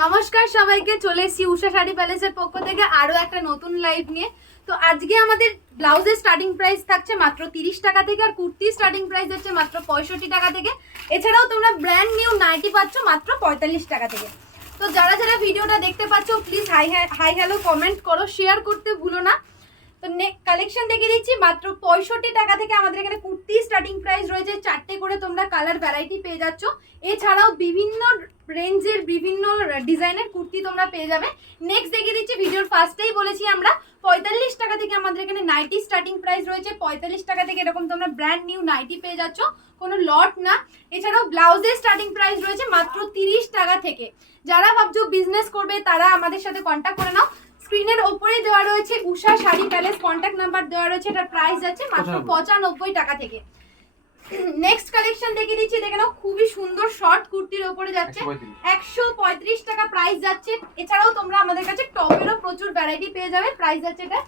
নমস্কার সবাইকে, চলে এসেছি উষা শাড়ি প্যালেসের পক্ষ থেকে আরো একটা নতুন লাইভ নিয়ে। তো আজকে আমাদের ব্লাউজের স্টার্টিং প্রাইস থাকছে মাত্র 30 টাকা থেকে, আর কুর্তি স্টার্টিং প্রাইস হচ্ছে মাত্র 65 টাকা থেকে। এছাড়াও তোমরা ব্র্যান্ড নিউ নাইটি পাচ্ছ মাত্র 45 টাকা থেকে। তো যারা যারা ভিডিওটা দেখতে পাচ্ছ প্লিজ হাই হ্যালো কমেন্ট করো, শেয়ার করতে ভুলো না। তো কালেকশন দেখে দিচ্ছি মাত্র 65 টাকা থেকে আমাদের এখানে কুর্তি স্টার্টিং প্রাইস রয়েছে। 4টে করে তোমরা কালার ভ্যারাইটি পেয়ে যাচ্ছ। এছাড়াও বিভিন্ন রেঞ্জের বিভিন্ন ডিজাইনের কুর্তি তোমরা পেয়ে যাবে। নেক্সট দেখিয়ে দিচ্ছি, ভিডিওর ফার্স্টেই বলেছি আমরা 45 টাকা থেকে আমাদের এখানে নাইটি স্টার্টিং প্রাইস রয়েছে। 45 টাকা থেকে এরকম তোমরা ব্র্যান্ড নিউ নাইটি পেয়ে যাচ্ছ, কোনো লট না। এছাড়াও ব্লাউজের স্টার্টিং প্রাইস রয়েছে মাত্র 30 টাকা থেকে। যারা ভাবছো বিজনেস করবে তারা আমাদের সাথে কন্ট্যাক্ট করে নাও। স্ক্রিনের ওপরে দেওয়া রয়েছে উষা শাড়ি প্যালেস, কন্ট্যাক্ট নাম্বার দেওয়া রয়েছে। এটার প্রাইস যাচ্ছে মাত্র 95 টাকা থেকে। নেক্সট কালেকশন দেখে দিচ্ছি, দেখে নাও, খুবই সুন্দর শর্ট কুর্তির ওপরে যাচ্ছে 135 টাকা প্রাইস যাচ্ছে। এছাড়াও তোমরা আমাদের কাছে টপেরও প্রচুর ভ্যারাইটি পেয়ে যাবে, প্রাইস যাচ্ছে এটা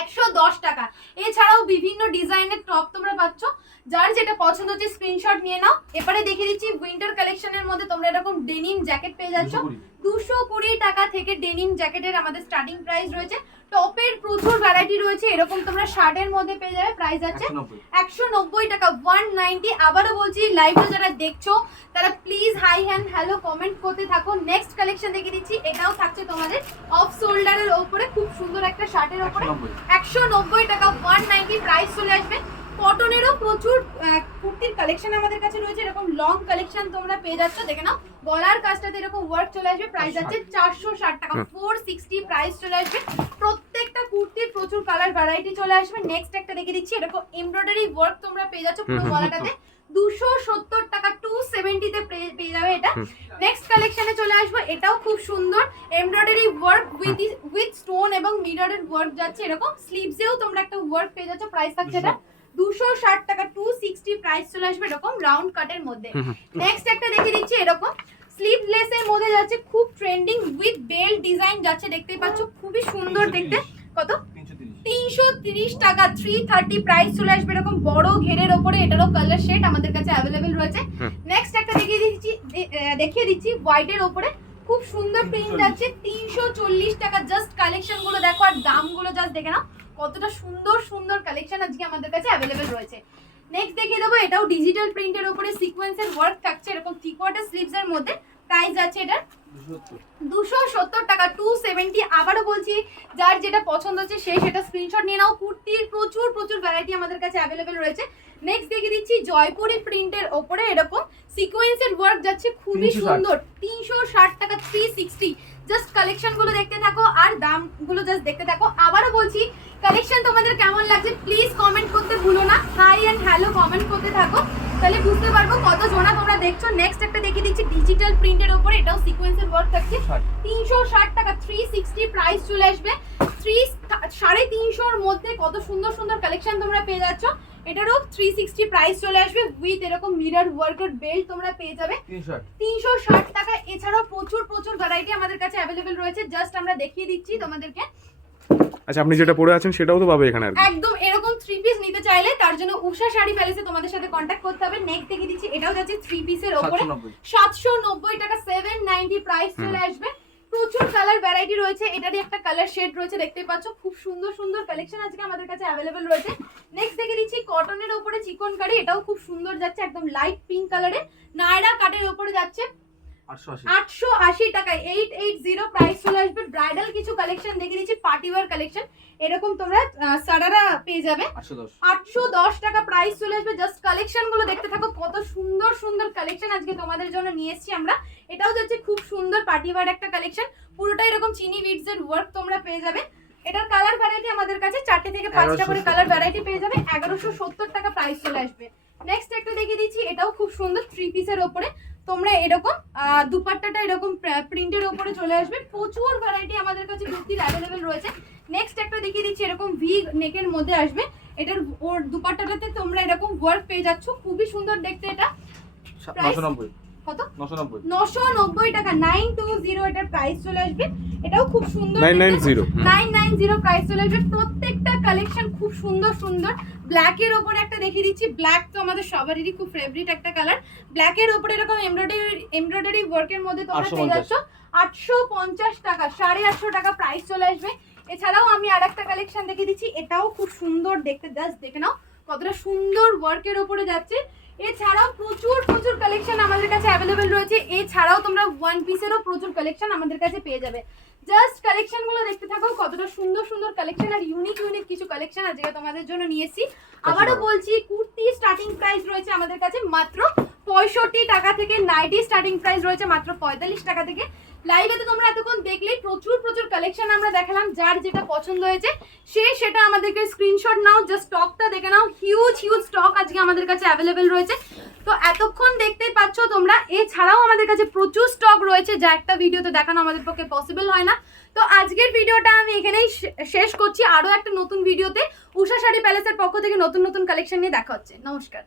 110 টাকা। এছাড়াও বিভিন্ন ডিজাইনের টপ তোমরা পাচ্ছ, যার যেটা পছন্দ হচ্ছে স্ক্রিনশট নিয়ে নাও। এবারে দেখে দিচ্ছি উইন্টার কালেকশনের মধ্যে তোমরা এরকম ডেনিম জ্যাকেট পেয়ে যাচ্ছ 220 টাকা থেকে। ডেনিম জ্যাকেটের আমাদের স্টার্টিং প্রাইস রয়েছে। টপের প্রচুর ভ্যারাইটি রয়েছে, এরকম তোমরা শার্টের মধ্যে পেয়ে যাবে, প্রাইস আছে 190 টাকা 190। আবারও বলছি, লাইভটা যারা দেখছো তারা please hi and hello comment করতে থাকো। নেক্সট কালেকশন দেখে দিচ্ছি, এটাও থাকছে তোমাদের অফ শোল্ডারের ওপরে, খুব সুন্দর একটা শার্টের ওপরে 190 টাকা 190 প্রাইস চলে আসবে। কটনেরও প্রচুর কুর্তির কালেকশন আমাদের কাছে রয়েছে, এরকম লং কালেকশন তোমরা পেয়ে যাচ্ছ। দেখে নাও, গলার কাজটাতে এরকম ওয়ার্ক চলে আসবে, প্রাইস আছে 460 টাকা 460 প্রাইস চলে আসবে। প্রত্যেকটা কুর্তির প্রচুর কালার ভ্যারাইটি চলে আসবে। নেক্সট একটা দেখে দিচ্ছি, এরকম এমব্রয়ডারি ওয়ার্ক তোমরা পেয়ে যাচ্ছ পুরো গলাটাতে 270 টাকা 270 তে পেয়ে যাবে এটা। নেক্সট কালেকশনে চলে আসবো, এটাও খুব সুন্দর এমব্রয়ডারি ওয়ার্ক উইথ স্টোন এবং মিররের ওয়ার্ক যাচ্ছে। এরকম স্লিভসেও তোমরা একটা ওয়ার্ক পেয়ে যাচ্ছ, প্রাইস থাকছে এটা 260 টাকা 260 প্রাইস চলে আসবে, এরকম রাউন্ড কাটের মধ্যে। নেক্সট একটা দেখে দিচ্ছি, এরকম স্লিভলেস এর মধ্যে যাচ্ছে, খুব ট্রেন্ডিং উইথ বেল্ট ডিজাইন যাচ্ছে, দেখতেই পাচ্ছ, খুবই সুন্দর দেখতে। কত? 330 টাকা 330 প্রাইস চলে আসবে, এরকম বড় ঘেরের ওপরে। এটারও কালার শেড আমাদের কাছে অ্যাভেলেবেল রয়েছে। নেক্সট একটা দেখিয়ে দিচ্ছি হোয়াইটের ওপরে, খুব সুন্দর প্রিন্ট যাচ্ছে 340 টাকা। জাস্ট কালেকশন গুলো দেখো আর দামগুলো জাস্ট দেখে নাও, কতটা সুন্দর সুন্দর কালেকশন আজকে আমাদের কাছে অ্যাভেলেবেল রয়েছে। নেক্সট দেখিয়ে দেবো, এটাও ডিজিটাল প্রিন্টের উপরে সিকোয়েন্সের ওয়ার্ক থাকছে, এরকম 3/4 স্লিভস এর মধ্যে। প্রাইস আছে এটা 270 টাকা 270। আবারও বলছি, যার যেটা পছন্দ হচ্ছে সে সেটা স্ক্রিনশট নিয়ে নাও। কুর্তির প্রচুর প্রচুর ভ্যারাইটি আমাদের কাছে অ্যাভেলেবেল রয়েছে। নেক্সট দেখিয়ে দিচ্ছি জয়পুরি প্রিন্টের ওপরে এরকম সিকোয়েন্সের ওয়ার্ক যাচ্ছে, খুবই সুন্দর 360 টাকা 360। জাস্ট কালেকশন গুলো দেখতে থাকো আর দাম গুলো জাস্ট দেখতে থাকো। আবারও বলছি, কালেকশন তোমাদের কেমন লাগছে প্লিজ কমেন্ট করতে ভুলো না, হাই এন্ড হ্যালো কমেন্ট করতে থাকো, তাহলে বুঝতে পারবো কত জোড়া তোমরা দেখছো। নেক্সট একটা দেখিয়ে দিচ্ছি ডিজিটাল প্রিন্টের উপরে, এটাও সিকোয়েন্সের ওয়ার্ক থাকছে 360 টাকা 360 প্রাইস চলে আসবে। 350 মধ্যে কত সুন্দর সুন্দর কালেকশন তোমরা পেয়ে যাচ্ছ। এটারও 360 প্রাইস চলে আসবে উইথ এরকম মিরর ওয়ার্কের বেল্ট তোমরা পেয়ে যাবে 360 টাকা। এছাড়াও প্রচুর প্রচুর ভ্যারাইটি আমাদের কাছে অ্যাভেলেবেল রয়েছে, জাস্ট আমরা দেখিয়ে দিচ্ছি তোমাদেরকে। আচ্ছা, আপনি যেটা পরে আছেন সেটাও তো পাবে এখানে একদম। এরকম 3 পিস নিতে চাইলে তার জন্য উষা শাড়ি প্যালেসে তোমাদের সাথে কন্ট্যাক্ট করতে হবে। নেক্সট দেখিয়ে দিচ্ছি, এটাও যাচ্ছে 3 পিসের উপরে 790 টাকা 790 প্রাইস চলে আসবে। প্রচুর কালার ভ্যারাইটি রয়েছে, এটারই একটা কালার শেড রয়েছে, দেখতে পাচ্ছ, খুব সুন্দর সুন্দর কালেকশন আজকে আমাদের কাছে অ্যাভেলেবেল রয়েছে। নেক্সট দেখে দিচ্ছি কটনের উপরে চিকনকারি, এটাও খুব সুন্দর যাচ্ছে, একদম লাইট পিঙ্ক কালারের নায়রা কাটের উপরে যাচ্ছে 880 টাকায় 880 প্রাইস চলে আসবে। ব্রাইডাল কিছু কালেকশন দেখে দিচ্ছি, পার্টি ওয়্যার কালেকশন, এরকম তোমরা সারারা পেয়ে যাবে 810 টাকা প্রাইস চলে আসবে। জাস্ট কালেকশন গুলো দেখতে থাকো, কত সুন্দর সুন্দর কালেকশন আজকে তোমাদের জন্য নিয়ে এসেছি আমরা। এটাও যাচ্ছে খুব সুন্দর পার্টি ওয়্যার একটা কালেকশন, পুরোটা এরকম চিনি বিডস এর ওয়ার্ক তোমরা পেয়ে যাবে। এটার কালার ভ্যারাইটি আমাদের কাছে 4টে থেকে 5টা করে কালার ভ্যারাইটি পেয়ে যাবে, 1170 টাকা প্রাইস চলে আসবে। নেক্সট একটা দেখিয়ে দিচ্ছি, এটাও খুব সুন্দর 3 পিসের ওপরে তোমরা এরকম দুপাট্টাটা এরকম প্রিন্টের উপরে চলে আসবে। প্রচুর ভ্যারাইটি আমাদের কাছে কুর্তির অ্যাভেলেবেল রয়েছে। নেক্সট একটা দেখিয়ে দিচ্ছি, এরকম ভি নেকের মধ্যে আসবে, এটার ওর দুপাট্টাটাতে তোমরা এরকম ওয়ার্ক পেয়ে যাচ্ছ, খুবই সুন্দর দেখতে। এটা 990 কত? 990 টাকা 920 এটার প্রাইস চলে আসবে। এটাও খুব সুন্দর 990 প্রাইস চলে আসবে। প্রত্যেকটা কালেকশন খুব সুন্দর সুন্দর। ব্ল্যাকের ওপরে একটা দেখিয়ে দিচ্ছি, ব্ল্যাক তো আমাদের সবারই খুব ফেভারিট একটা কালার। ব্ল্যাকের ওপরে এরকম এমব্রয়ডারি ওয়ার্কের মধ্যে তোমরা পেয়ে যাচ্ছ 850 টাকা, 850 টাকা প্রাইস চলে আসবে। এছাড়াও আমি আর একটা কালেকশন দেখিয়ে দিচ্ছি, এটাও খুব সুন্দর দেখতে, জাস্ট দেখে নাও কতটা সুন্দর ওয়ার্কের ওপরে যাচ্ছে। এছাড়াও প্রচুর প্রচুর কালেকশন আমাদের কাছে অ্যাভেলেবেল রয়েছে। এছাড়াও তোমরা ওয়ান পিসেরও প্রচুর কালেকশন আমাদের কাছে পেয়ে যাবে। জাস্ট কালেকশনগুলো দেখতে থাকো, কতটা সুন্দর সুন্দর কালেকশন আর ইউনিক ইউনিক কিছু কালেকশন আজকে তোমাদের জন্য নিয়ে এসেছি। আবারও বলছি, কুর্তি স্টার্টিং প্রাইস রয়েছে আমাদের কাছে মাত্র 65 টাকা থেকে, নাইটি স্টার্টিং প্রাইস রয়েছে মাত্র 45 টাকা থেকে। লাইভে তো তোমরা এতক্ষণ দেখলেই প্রচুর প্রচুর কালেকশন আমরা দেখালাম। যার যেটা পছন্দ হয়েছে সে সেটা আমাদেরকে স্ক্রিনশট নাও, জাস্ট স্টকটা দেখে নাও। হিউজ হিউজ স্টক আজকে আমাদের কাছে অ্যাভেলেবেল রয়েছে। তো এতক্ষণ দেখতেই পাচ্ছ তোমরা। এছাড়াও আমাদের কাছে প্রচুর স্টক রয়েছে যা একটা ভিডিওতে দেখানো আমাদের পক্ষে পসিবল হয় না। তো আজকের ভিডিওটা আমি এখানেই শেষ করছি। আরও একটা নতুন ভিডিওতে উষা শাড়ি প্যালেসের পক্ষ থেকে নতুন নতুন কালেকশন নিয়ে দেখা হচ্ছে। নমস্কার।